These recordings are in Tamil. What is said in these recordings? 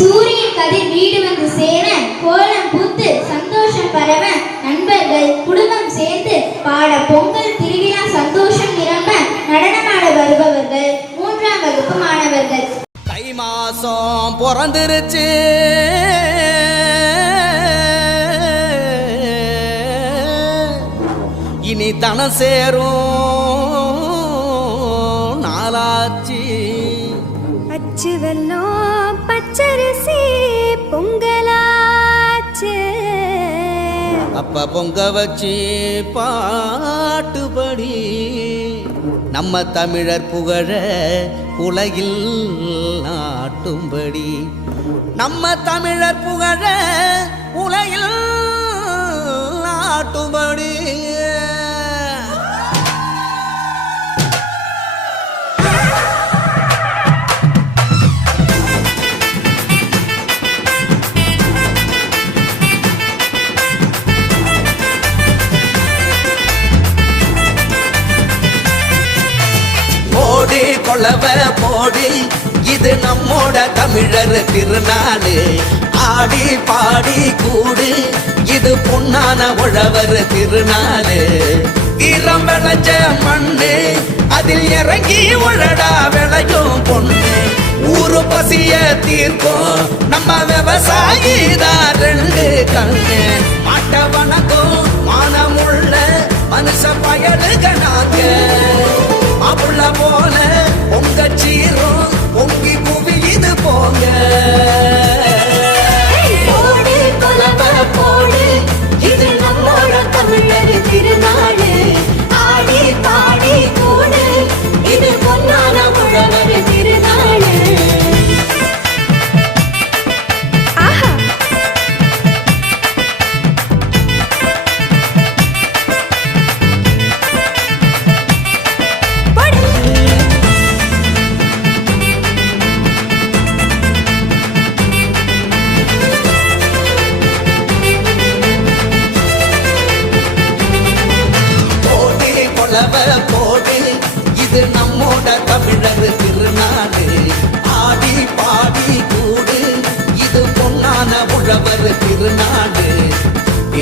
சூரியன் கதிர் வீடு வந்து சேர கோலம் பூத்து சந்தோஷம் பரவ நண்பர்கள் குடும்பம் சேர்ந்து பாட பொங்கல் திருவிழா சந்தோஷம் நிரம்ப நடனமாட வருபவர்கள் 3ஆம் வகுப்பு மாணவர்கள். தை மாசம் பிறந்துருச்சு, இனி தனம் சேரும் நாளாச்சு. அச்சு வெல்லம் பச்சரிசி பொங்கலாச்சு, அப்ப பொங்க வச்சு பாட்டுபடி நம்ம தமிழர் புகழ உலகில் நாட்டும்படி, நம்ம தமிழர் புகழ உலகில் நாட்டும்படி. கொளவ போடு, இது நம்மோட தமிழர் திருநாடு. ஆடி பாடி கூடு, இது பொன்னான உழவர் திருநாடு. ஈரம் விளைஞ்ச மண்ணு, அதில் இறங்கி உழடா விளையும் பொண்ணு. ஊரு பசிய தீர்க்கும் நம்ம விவசாயி தான் 2 கண்ணு. மாட்ட வணக்கம் மானமுள்ள மனுஷ பயலுக நாங்க. மாப்புள்ள போல உங்க சீரும் பொங்கி குவியுது போங்க. போடு கொலவ போடு, இது நம்மோட தமிழர் திருநாடு. ஆடி பாடி கூடு, இது பொன்னான உழவர் திருநாடு. ஆஹா, போடு, இது நம்மோட தமிழர் திருநாடு. ஆடி பாடி கூடு, இது பொன்னான உழவர் திருநாடு.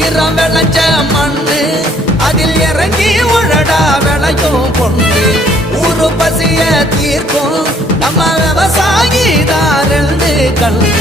ஈரம் விளைஞ்ச மண்ணு, அதில் இறங்கி உழடா விளையும் பொண்ணு. ஊரு பசிய தீர்க்கும் நம்ம விவசாயி தான் 2 கண்ணு.